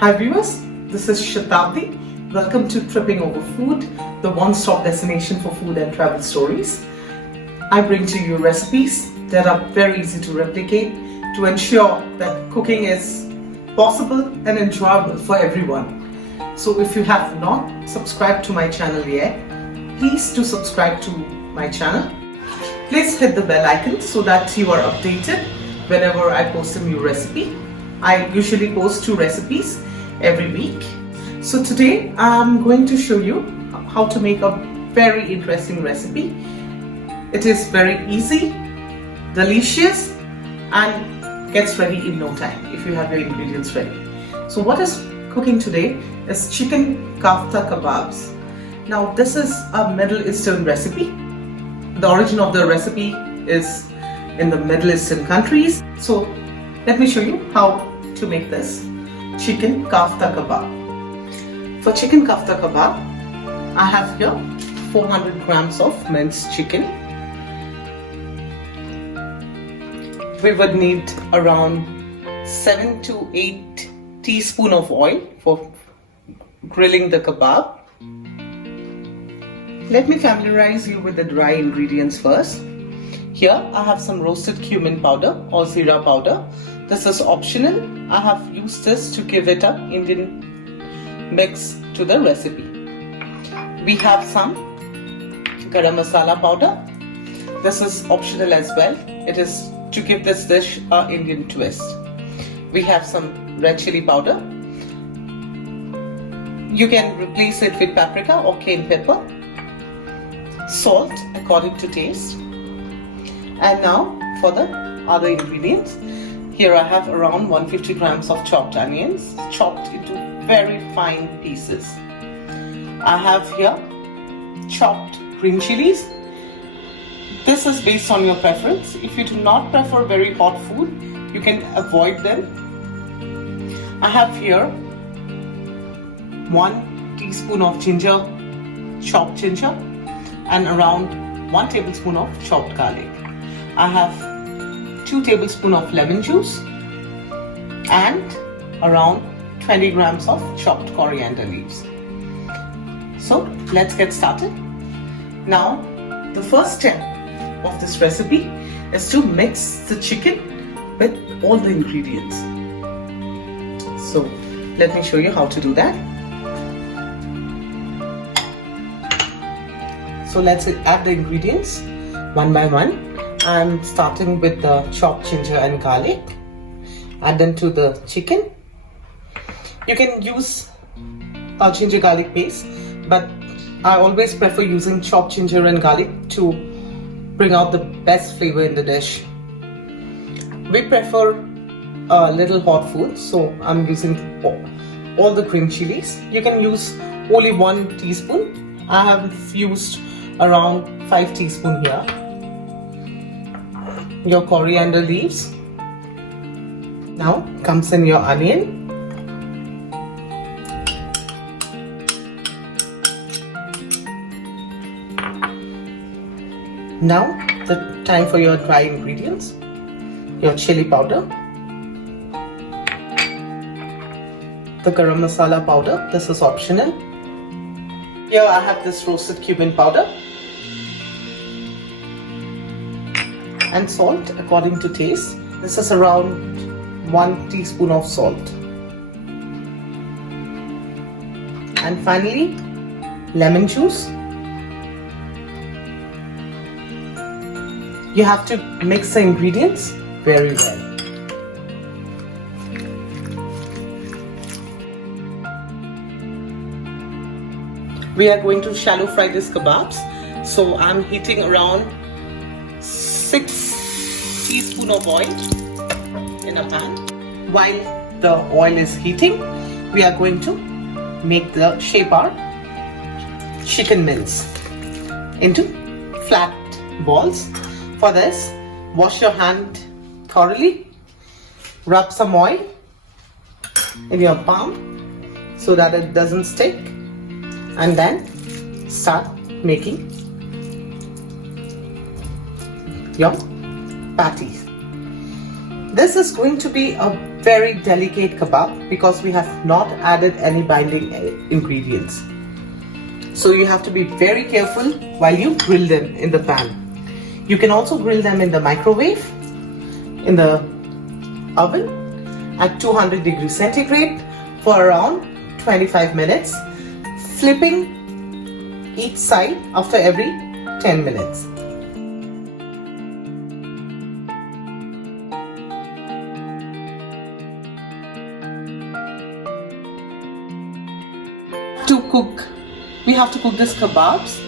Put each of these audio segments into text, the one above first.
Hi viewers, this is Shatabdi. Welcome to Tripping Over Food, the one-stop destination for food and travel stories. I bring to you recipes that are very easy to replicate to ensure that cooking is possible and enjoyable for everyone. So if you have not subscribed to my channel yet, please do subscribe to my channel. Please hit the bell icon so that you are updated whenever I post a new recipe. I usually post 2 recipes every week. So today I'm going to show you how to make a very interesting recipe. It is very easy, delicious, and gets ready in no time if you have your ingredients ready. So what is cooking today is Chicken Kafta Kebabs. Now this is a Middle Eastern recipe. The origin of the recipe is in the Middle Eastern countries. So let me show you how to make this Chicken Kafta Kebab. For Chicken Kafta Kebab, I have here 400 grams of minced chicken. We would need around 7 to 8 teaspoons of oil for grilling the kebab. Let me familiarize you with the dry ingredients first. Here I have some roasted cumin powder or zira powder. This is optional. I have used this to give it an Indian mix to the recipe. We have some garam masala powder. This is optional as well. It is to give this dish an Indian twist. We have some red chili powder. You can replace it with paprika or cayenne pepper. Salt according to taste. And now for the other ingredients. Here I have around 150 grams of chopped onions, chopped into very fine pieces. I have here chopped green chilies. This is based on your preference. If you do not prefer very hot food, you can avoid them. I have here 1 teaspoon of ginger, chopped ginger, and around 1 tablespoon of chopped garlic. I have 2 tablespoons of lemon juice and around 20 grams of chopped coriander leaves. So let's get started. Now the first step of this recipe is to mix the chicken with all the ingredients. So let me show you how to do that. So let's add the ingredients one by one. I'm starting with the chopped ginger and garlic. Add them to the chicken. You can use a ginger garlic paste, but I always prefer using chopped ginger and garlic to bring out the best flavor in the dish. We prefer a little hot food, so I'm using all the green chilies. You can use only 1 teaspoon. I have used around 5 teaspoons here. Your coriander leaves. Now comes in your onion. Now the time for your dry ingredients. Your chili powder, the garam masala powder. This is optional. Here I have this roasted cumin powder, and salt according to taste. This is around 1 teaspoon of salt. And finally, lemon juice. You have to mix the ingredients very well. We are going to shallow fry these kebabs. So I'm heating around 6 teaspoons of oil in a pan. While the oil is heating, we are going to shape our chicken mince into flat balls. For this, wash your hand thoroughly, rub some oil in your palm so that it doesn't stick, and then start making your patties. This is going to be a very delicate kebab because we have not added any binding ingredients. So you have to be very careful while you grill them in the pan. You can also grill them in the microwave, in the oven at 200 degrees centigrade for around 25 minutes, flipping each side after every 10 minutes. We have to cook these kebabs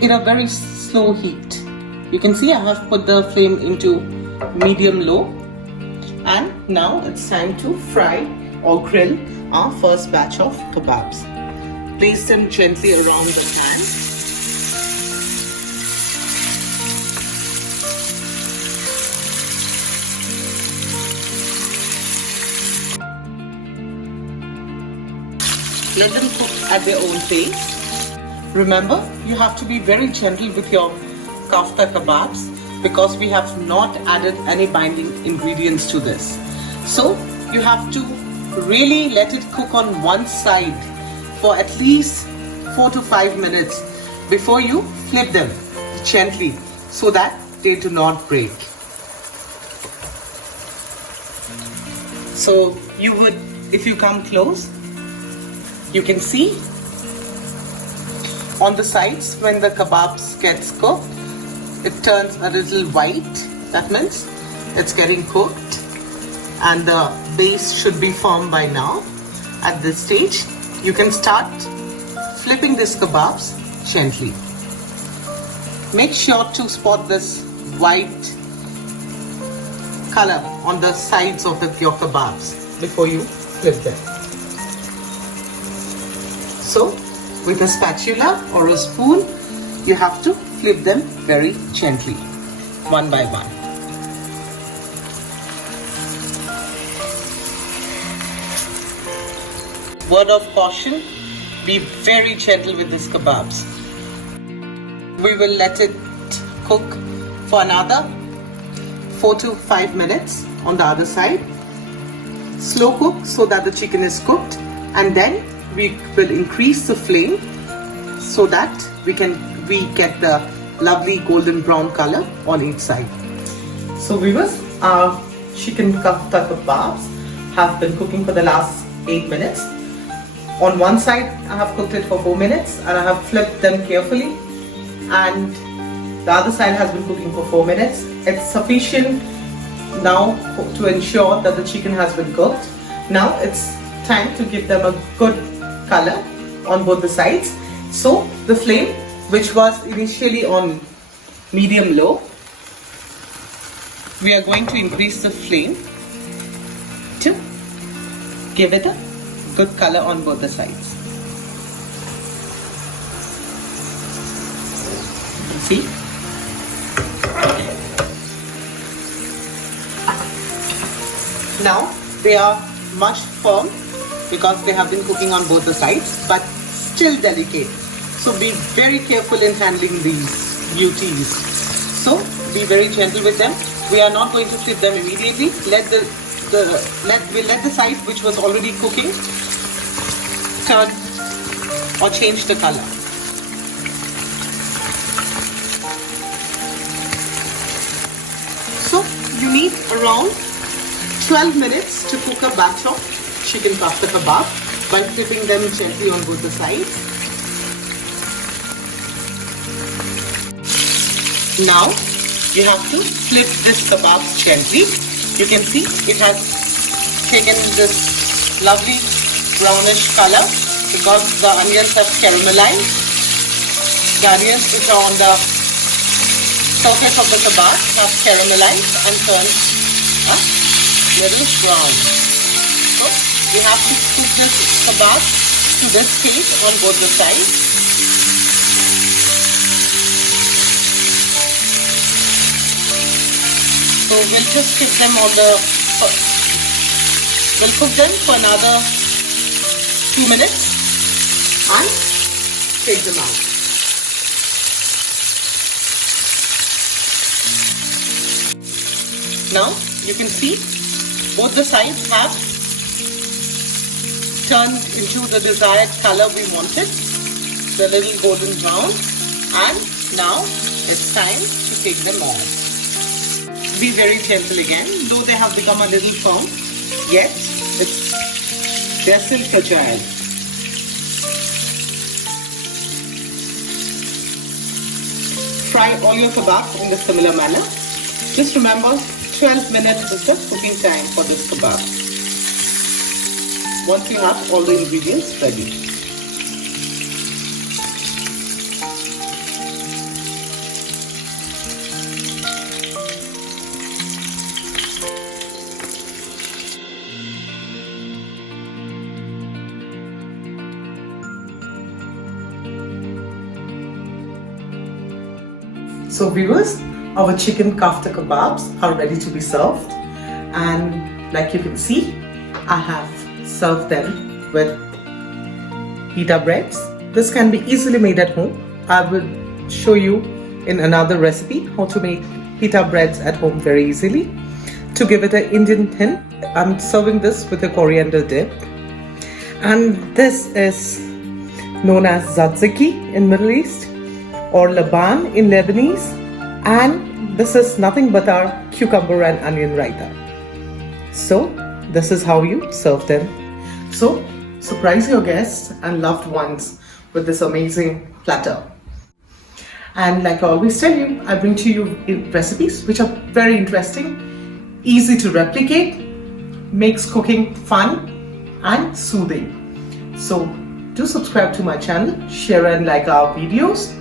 in a very slow heat. You can see I have put the flame into medium low, and now it's time to fry or grill our first batch of kebabs. Place them gently around the pan. Let them cook at their own pace. Remember, you have to be very gentle with your kafta kebabs because we have not added any binding ingredients to this. So you have to really let it cook on one side for at least 4 to 5 minutes before you flip them gently so that they do not break. So if you come close, you can see on the sides when the kebabs gets cooked, it turns a little white. That means it's getting cooked and the base should be firm by now. At this stage, you can start flipping these kebabs gently. Make sure to spot this white color on the sides of your kebabs before you flip them. So, with a spatula or a spoon, you have to flip them very gently, one by one. Word of caution, be very gentle with these kebabs. We will let it cook for another 4 to 5 minutes on the other side. Slow cook so that the chicken is cooked, and then we will increase the flame so that we get the lovely golden brown color on each side. So viewers, our chicken kafta kebabs have been cooking for the last 8 minutes. On one side I have cooked it for 4 minutes and I have flipped them carefully, and the other side has been cooking for 4 minutes. It's sufficient now to ensure that the chicken has been cooked. Now it's time to give them a good color on both the sides. So the flame, which was initially on medium low, we are going to increase the flame to give it a good color on both the sides. See? Now they are much firm because they have been cooking on both the sides, but still delicate. So be very careful in handling these beauties. So be very gentle with them. We are not going to flip them immediately. We'll let the side which was already cooking turn or change the color. So you need around 12 minutes to cook a batch of chicken kafta kebab by flipping them gently on both the sides. Now you have to flip this kebab gently. You can see it has taken this lovely brownish color because the onions have caramelized. The onions which are on the surface of the kebab have caramelized and turned a little brown. So we have to cook this kebab to this stage on both the sides. So we'll just keep them on the, we'll cook them for another 2 minutes and take them out. Now you can see Both the sides have turned into the desired color we wanted, the little golden brown, and now it's time to take them off. Be very gentle again, though they have become a little firm, yet they're still fragile. Fry all your kebabs in the similar manner. Just remember, 12 minutes is the cooking time for this kebab. Once you have all the ingredients ready. So viewers, our chicken kafta kebabs are ready to be served, and like you can see, I have served them with pita breads. This can be easily made at home. I will show you in another recipe how to make pita breads at home very easily. To give it an Indian hint, I'm serving this with a coriander dip, and this is known as Tzatziki in Middle East, or Leban in Lebanese, and this is nothing but our cucumber and onion raita. So this is how you serve them. So surprise your guests and loved ones with this amazing platter. And like I always tell you, I bring to you recipes which are very interesting, easy to replicate, makes cooking fun and soothing. So do subscribe to my channel, share and like our videos.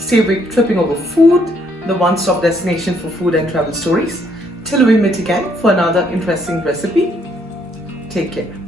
Stay with Tripping Over Food, the one-stop destination for food and travel stories. Till we meet again for another interesting recipe. Take care.